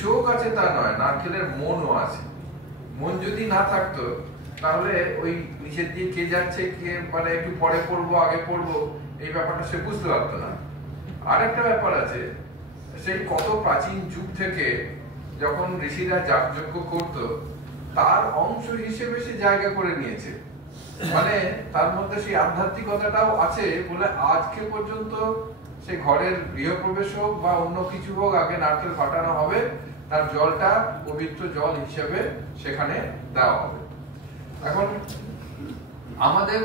চোখ আছে তা নয়, নারকেলের মনও আছে। মন যদি না থাকতো তাহলে ওই নিচের দিয়ে কে যাচ্ছে, কে মানে একটু পরে পড়বো আগে পড়বো এই ব্যাপারটা সে বুঝতে পারতো না। আর একটা ব্যাপার আছে, সেই কত প্রাচীন যুগ থেকে যখন ঋষিরা যাগযজ্ঞ করতো তার অংশ হিসেবে সে জায়গা করে নিয়েছে, মানে তার মধ্যে সেই আধ্যাত্মিকতাটাও আছে বলে আজকে পর্যন্ত সে ঘরের গৃহপ্রবেশ হোক বা অন্য কিছু হোক আগে নারকেল ফাটানো হবে, তার জলটা পবিত্র জল হিসেবে সেখানে দেওয়া হবে। এখন আমাদের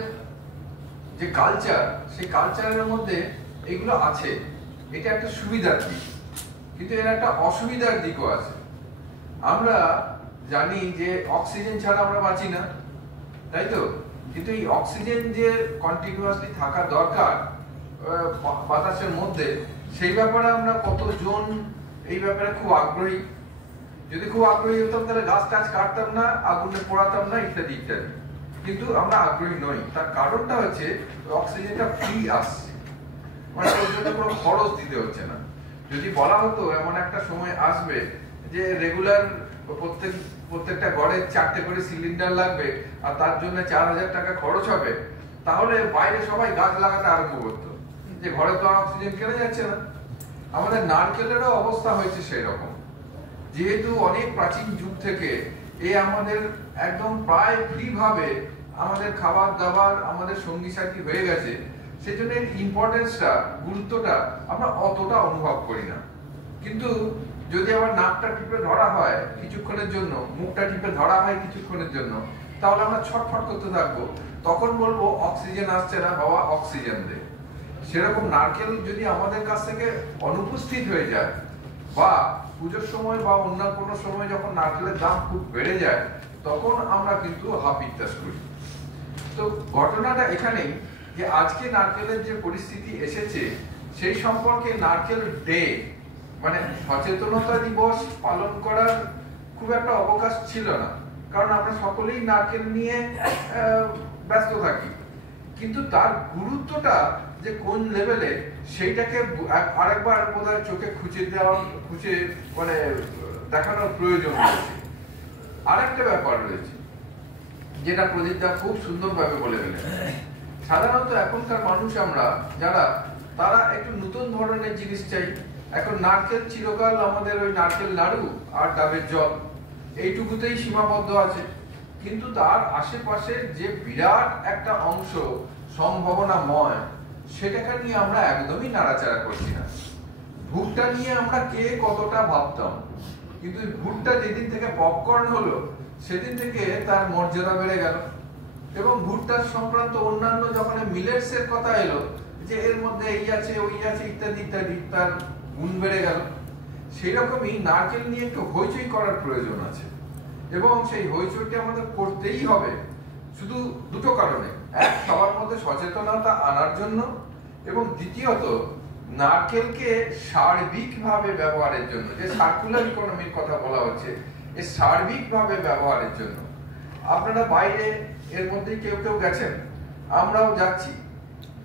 যে কালচার, সেই কালচারের মধ্যে এগুলো আছে, এটা একটা সুবিধার দিক, কিন্তু এর একটা অসুবিধার দিকও আছে। আমরা জানি যে অক্সিজেন ছাড়া আমরা বাঁচি না, তাই তো? কিন্তু এই অক্সিজেন যে কন্টিনিউয়াসলি থাকা দরকার বাতাসের মধ্যে, সেই ব্যাপারে আমরা কতজন এই ব্যাপারে খুব আগ্রহী? যদি খুব আগ্রহী হতাম তাহলে গাছ টাছ কাটতাম না, আগুনে পোড়াতাম না, ইত্যাদি ইত্যাদি। কিন্তু আমরা আগ্রহী নই। তার কারণটা হচ্ছে অক্সিজেনটা ফ্রি আসছে, মানে ওর জন্য কোনো খরচ দিতে হচ্ছে না। যদি বলা হতো এমন একটা সময় আসবে যে রেগুলার প্রত্যেকটা ঘরে 4টে করে সিলিন্ডার লাগবে আর তার জন্য 4000 টাকা খরচ হবে, তাহলে বাইরে সবাই গাছ লাগাতে আরম্ভ করতো, যে ঘরে তো অক্সিজেন কেনা যাচ্ছে না। আমাদের নারকেলেরও অবস্থা হয়েছে সেই রকম। যেহেতু অনেক প্রাচীন যুগ থেকে আমাদের একদম প্রায় ফ্রি ভাবে আমাদের খাবার দাবার আমাদের সঙ্গী সাথী হয়ে গেছে, সেজন্য এর ইম্পর্টেন্সটা, গুরুত্বটা আমরা অতটা অনুভব করি না। কিন্তু যদি আবার নাকটা টিপে ধরা হয় কিছুক্ষণের জন্য, মুখটা টিপে ধরা হয় কিছুক্ষণের জন্য, তাহলে আমরা ছটফট করতে থাকবো, তখন বলবো অক্সিজেন আসছে না বাবা, অক্সিজেন দে। সেরকম নারকেল যদি আমাদের কাছ থেকে অনুপস্থিত হয়ে যায়, বা পুজোর সময় বা অন্য কোনো সময় যখন নারকেলের দাম খুব বেড়ে যায়, তখন আমরা কিন্তু হাপিত্তাস করি। তো ঘটনাটা এখানেই যে আজকে নারকেলের যে পরিস্থিতি এসেছে, সেই সম্পর্কে নারকেল ডে মানে সচেতনতা দিবস পালন করার খুব একটা অবকাশ ছিল না, কারণ আমরা সকলেই নারকেল নিয়ে ব্যস্ত থাকি। কিন্তু তার গুরুত্বটা যে কোন লেভেলে, সেইটাকে আরেকবার বোধহয় চোখে খুঁজে মানে দেখানোর প্রয়োজন রয়েছে। আরেকটা ব্যাপার রয়েছে যেটা প্রদীপদা খুব সুন্দরভাবে বলে গেলেন। সাধারণত এখনকার মানুষ আমরা যারা, তারা একটু নতুন ধরনের জিনিস চাই। এখন নারকেল চিরকাল আমাদের ওই নারকেল নাড়ু আর ডাবের জল এইটুকুতেই সীমাবদ্ধ আছে, কিন্তু তার আশেপাশে যে বিরাট একটা অংশ সম্ভাবনাময়, সেটাকে নিয়ে আমরা একদমই নাড়াচাড়া করছি না। ভুট্টা নিয়ে আমরা কে কতটা ভাবতাম, কিন্তু ভুট্টা যেদিন থেকে পপকর্ন হলো সেদিন থেকে তার মর্যাদা বেড়ে গেল। এবং ভুট্টার সংক্রান্ত অন্যান্য যখন মিলেটস এর কথা এলো, যে এর মধ্যে এই আছে ওই আছে ইত্যাদি ইত্যাদি, তার গুণ বেড়ে গেল। সেই রকমই নারকেল নিয়ে একটু হইচই করার প্রয়োজন আছে, এবং সেই হইচইটা আমাদের করতেই হবে শুধু দুটো কারণে। এক, সবার মধ্যে সচেতনতা আনার জন্য, এবং দ্বিতীয়ত নারকেলকে সার্বিকভাবে ব্যবহারের জন্য, যে সার্কুলার ইকোনমির কথা বলা হচ্ছে, এই সার্বিকভাবে ব্যবহারের জন্য। আপনারা বাইরে এর মধ্যে কেউ কেউ গেছেন, আমরাও যাচ্ছি,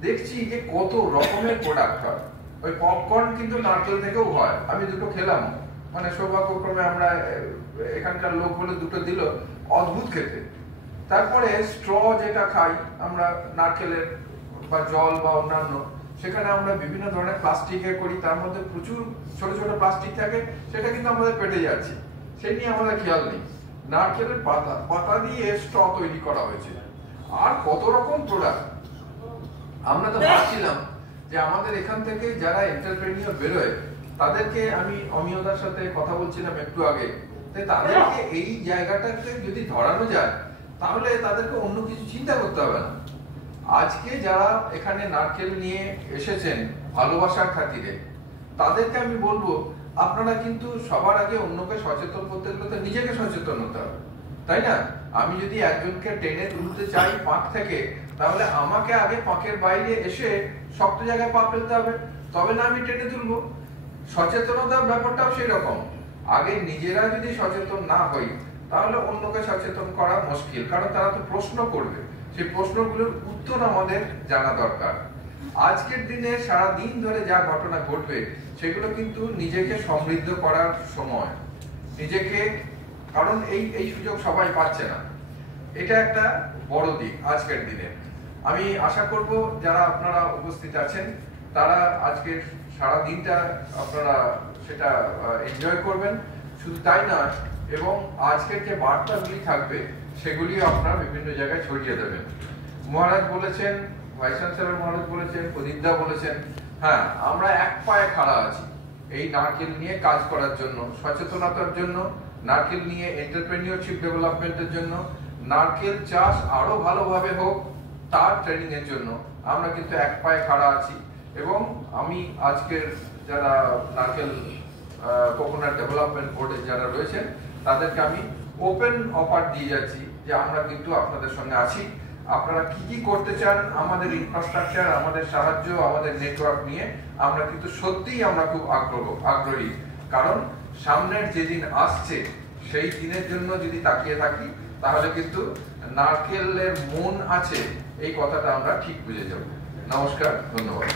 দেখছি যে কত রকমের প্রোডাক্ট হয়। ওই পপকর্ন কিন্তু নারকেল থেকেও হয়, আমি দুটো খেলাম, মানে সৌভাগ্যক্রমে আমরা এখানকার লোক বলে দুটো দিল, অদ্ভুত খেতে। তারপরে স্ট্র যেটা খাই আমরা নারকেলের, বা জল বা অন্যান্য, সেখানে আমরা বিভিন্ন ধরনের প্লাস্টিকে করি, তার মধ্যে প্রচুর ছোট ছোট প্লাস্টিক থাকে, সেটা কিন্তু আমাদের পেটে যাচ্ছে, সেই নিয়ে আমাদের খেয়াল নেই। নারকেলের পাতা দিয়ে স্ট্র তৈরি করা হয়েছে, আর কত রকম প্রোডাক্ট। আমরা তো ভাবছিলাম যে আমাদের এখান থেকে যারা এন্টারপ্রেনিয়র বেরোয়, তাদেরকে আমি অমিয়তার সাথে কথা বলছিলাম একটু আগে, তাদেরকে এই জায়গাটাকে যদি ধরানো যায়, তাহলে তাদেরকে অন্য কিছু চিন্তা করতে হবে না। আজকে যারা এখানে নারকেল নিয়ে এসেছেন ভালোবাসার খাতিরে, তাদেরকে আমি বলবো, আপনারা কিন্তু সবার আগে অন্যকে সচেতন করতে গেলে তো নিজেকে সচেতন হতে হবে, তাই না? আমি যদি একজনকে টেনে তুলতে চাই পাঁক থেকে, তাহলে আমাকে আগে পাঁকের বাইরে এসে শক্ত জায়গায় পা ফেলতে হবে, তবে না আমি টেনে তুলবো। সচেতনতার ব্যাপারটাও সেই রকম। আগে নিজেরা যদি সচেতন না হই, তাহলে অন্যকে সচেতন করা মুশকিল, কারণ তারা তো প্রশ্ন করবে, সেই প্রশ্নগুলোর উত্তর আমাদের জানা দরকার। আজকের দিনে সারা দিন ধরে যা ঘটনা ঘটবে, সেগুলো কিন্তু নিজেকে সমৃদ্ধ করার সময়, নিজেকে, কারণ এই সুযোগ সবাই পাচ্ছে না। এটা একটা বড় দিক আজকের দিনে। আমি আশা করব যারা আপনারা উপস্থিত আছেন তারা আজকের সারা দিনটা আপনারা সেটা এনজয় করবেন। শুধু তাই না, এবং আজকের যে বার্তাগুলি থাকবে সেগুলি আপনারা বিভিন্ন জায়গায় ছড়িয়ে দেবেন। মহারাজ বলেছেন, ভাইস চ্যান্সেলর মহারাজ বলেছেন, প্রদীপদা বলেছেন, হ্যাঁ আমরা এক পায়ে খাড়া আছি এই নারকেল নিয়ে কাজ করার জন্য, সচেতনতার জন্য, নারকেল নিয়ে এন্টারপ্রেনিয়রশিপ ডেভেলপমেন্টের জন্য, নারকেল চাষ আরো ভালোভাবে হোক তার ট্রেনিং এর জন্য আমরা কিন্তু এক পায়ে খাড়া আছি। এবং আমি আজকের যারা নারকেল কোকোনাট ডেভেলপমেন্ট বোর্ডে যারা রয়েছেন তাদেরকে আমি ওপেন অফার দিয়ে যাচ্ছি যে আমরা কিন্তু আপনাদের সঙ্গে আছি। আপনারা কি কি করতে চান, আমাদের ইনফ্রাস্ট্রাকচার, আমাদের সাহায্য, আমাদের নেটওয়ার্ক নিয়ে আমরা কিন্তু সত্যিই আমরা খুব আগ্রহী। কারণ সামনের যেদিন আসছে সেই দিনের জন্য যদি তাকিয়ে থাকি তাহলে কিন্তু নারকেলের মন আছে এই কথাটা আমরা ঠিক বুঝে যাব। নমস্কার, ধন্যবাদ।